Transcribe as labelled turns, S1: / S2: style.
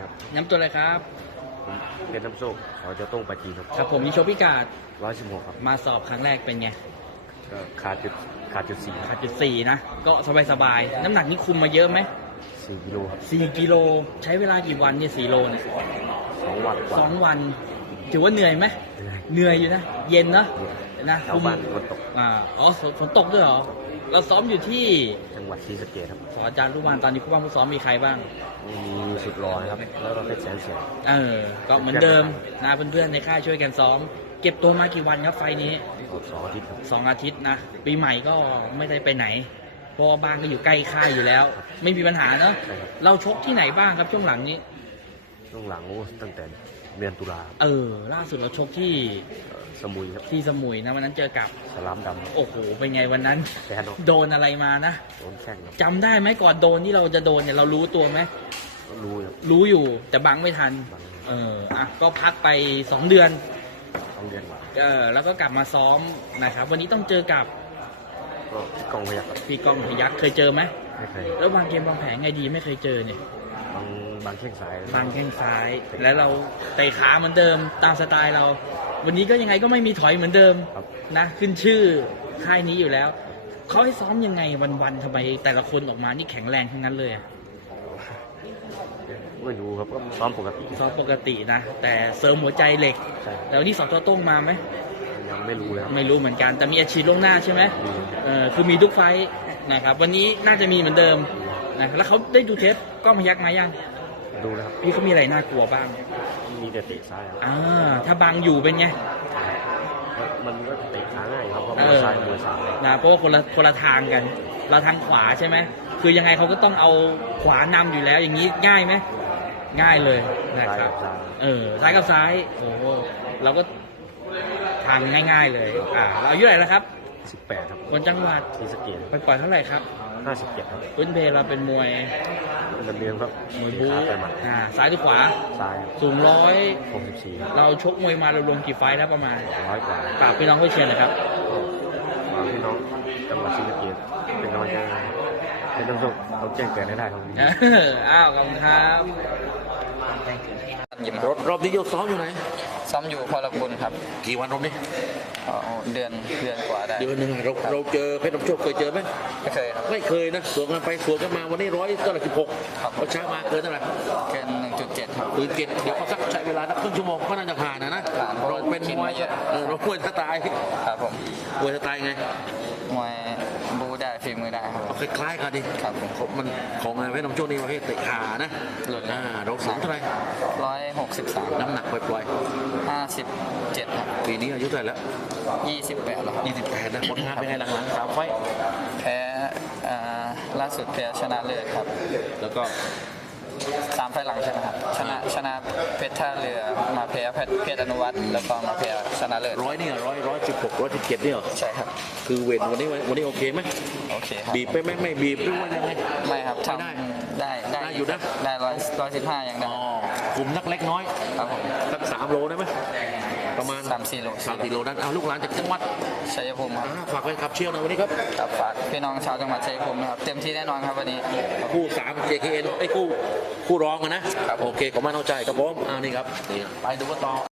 S1: น้ำตัวอะไรครับ
S2: ผมเป็นน้ำโชคขอจะต้องปาจีนครับ
S1: ครับผมมีโชว์พิกัด
S2: 116ครับ
S1: มาสอบครั้งแรกเป็นไง
S2: ก็ขาดจุด4
S1: ขาดจุดสี่นะก็สบายน้ำหนักนี่คุมมาเยอะไหม
S2: 4กิโลครับ
S1: 4 กิโลใช้เวลากี่วันเนี่ย4 โลเนี่ย
S2: 2 วันกว่า
S1: 2 วันถือว่าเหนื่อยไหมเหนื่อยอยู่นะเย็นนะ
S2: ชาวบ้านฝนตก
S1: อ๋อฝนตกด้วยเหรอเราซ้อมอยู่ที่
S2: จังหวัดศรีสะเกษครับ
S1: สอาจารย์รูปบ้านตอนนี้ผู้บ้านผู้ซ้อมมีใครบ้าง
S2: มีสุดร้อยครับแล้วก็เพชรแสนเสีย
S1: ก็เหมือนเดิมนะเพื่อนๆในค่ายช่วยกันซ้อมเก็บตัวมากี่วันครับไฟนี้
S2: 2 อาทิตย์ครับ
S1: 2 อาทิตย์นะปีใหม่ก็ไม่ได้ไปไหนเพราะบ้านก็อยู่ใกล้ค่ายอยู่แล้วไม่มีปัญหาเนาะเราชกที่ไหนบ้างครับช่วงหลังนี้
S2: ช่วงหลังตั้งแต่เดือนตุลา
S1: ล่าสุดเราชกที่
S2: สมุยครับ
S1: ที่สมุยนะวันนั้นเจอกับ
S2: สลามดำ
S1: โอ้โหเป็นไงวันนั้นโดนอะไรมานะ
S2: โดนแข้งครับ
S1: จำได้ไหมก่อนโดนที่เราจะโดนเนี่ยเรารู้ตัวไหม
S2: รู้
S1: อยู่แต่บังไม่ทันก็พักไป2 เดือน
S2: กว่า
S1: แล้วก็กลับมาซ้อมนะครับวันนี้ต้องเจอกับ
S2: พี่กองพยัคฆ์
S1: พี่กองพยัคฆ์เคยเจอไหม
S2: ไม่เคย
S1: แล้ววางเกมวางแผนไงดีไม่เคยเจอเนี่ย
S2: บางแข้งซ้าย
S1: แล้วเราเตะขาเหมือนเดิมตามสไตล์เราวันนี้ก็ยังไงก็ไม่มีถอยเหมือนเดิมนะขึ้นชื่อค่ายนี้อยู่แล้วเขาให้ซ้อมยังไงวันๆทำไมแต่ละคนออกมานี่แข็งแรงทั้งนั้นเลย
S2: ไม่รู้ครับก็ซ้อมปกติ
S1: นะแต่เสริมหัวใจเหล็กแล้วนี่สอบตัวต้งมาไหม
S2: ยังไม่รู้เลย
S1: ไม่รู้เหมือนกันแต่มีอาชีพล่วงหน้าใช่ไหมคือมีทุกไฟนะครับวันนี้น่าจะมีเหมือนเดิมนะแล้วเขาได้ดูเทปก้องพยัคฆ์มายัง
S2: ดูแล้วครับ
S1: พี่เขามีอะไรน่ากลัวบ้าง
S2: มีแต่เตะซ้าย
S1: ถ้าบังอยู่เป็นไง
S2: มันก็เตะขาง่ายครับเพราะมวยซ้าย
S1: นะเพราะว่าคนละทางกันเราทางขวาใช่ไหมคือยังไงเขาก็ต้องเอาขวานำอยู่แล้วอย่างนี้ง่ายไหมง่ายเลยนะครับซ้ายกับซ้ายโอ้เราก็ทางง่ายๆเลยเราอายุเท่าไหร่แล้วครับ
S2: 18ครับ
S1: คนจังหวัด
S2: ศรีสะเกษ
S1: ไปปล่อยเท่าไหร่ครับ
S2: 57ครับ
S1: พื้นเพเราเป็นมวย
S2: เรียนครับ
S1: มวยบู๊ซ้ายหรือขวา
S2: ซ้าย
S1: สูง
S2: 164
S1: เราชกมวยมารวมกี่ไฟแล้วประมาณ
S2: 100 กว่า
S1: ฝากพี่น้องเพื่อเชียร์หน่อยครับ
S2: ฝากพี่น้องจังหวัดศรีสะเกษเป็นกำลังใจให้ต้องแจ้งเกิดได้ครับ
S1: ขอบคุณครับ
S3: รอบนี้โยกซ้อมอยู่ไหน
S4: ซ้อมอยู่พลบุญครับ
S3: กี่วันรอบนี้
S4: เดือนกว่าได้
S3: เดือนหนึ่งเราเจอเพชรน้ำโชคเคยเจอไหม
S4: ไม่เคยครับ
S3: ไม่เคยนะสวนกันไปสวนกันมาวันนี้116ครับเช้ามาเกินเท่าไหร่
S4: เกิน 1.7 ครับ
S3: 1.7เดี๋ยวเขาสักใช้เวลาสักครึ่งชั่วโมงก็น่าจะผ่านนะเราเป็นมวยเรามวยสไตล์
S4: ครับผม
S3: มวยสไตล์ไง
S4: มวยบูได้ฝีมือได้ครับ
S3: คล้ายๆกันดิ
S4: ครับ
S3: มันของเพชรน้ำโชคนี่ประเภทเตะขานะเราสูงเท่าไหร่
S4: 163
S3: น้ำหนักปล่อย
S4: 57ครับ
S3: ปีนี้อายุเท่าไหร่แล้ว
S4: 28แล้วครับ
S3: 28นะผลงานเป็นไงหลังๆ3 ไฟต์
S4: แพ้ล่าสุดแพ้ชนะเลิศครับ
S3: แล้วก็
S4: 3 ไฟล์หลังใช่ไหมครับชนะเพชรท่าเรือมาแพ้เพชรอนุวัฒน์แล้วก็มาแพ้ชนะเลิศ
S3: 116 117นี่เหรอ
S4: ใช่ครับ
S3: คือเวทวันนี้โอเคไหม
S4: โอเคครับ
S3: บีบไปไม่บีบหรือว่ายังไง
S4: ไม่ครับ
S3: ได้อยู่นะ
S4: ได้115อย่างนั้น
S3: กลุ่มนักเล็กน้อย
S4: ครับผม
S3: สัก3 โลได้ไหมประมาณ
S4: 3-4
S3: โลนั้นลูกหลานจากจังหวัด
S4: ชัยภูมิ
S3: ฝากไปขับเชียร์หน่อยวันนี้ครับ
S4: ฝากพี่น้องชาวจังหวัดชัยภูมินะครับเต็มที่แน่นอนครับวันนี้
S3: คู่3 JKN คู่รองกันนะโอเคขอบคุณมากเข้าใจครับผมนี่ครับไปดูกันต่อ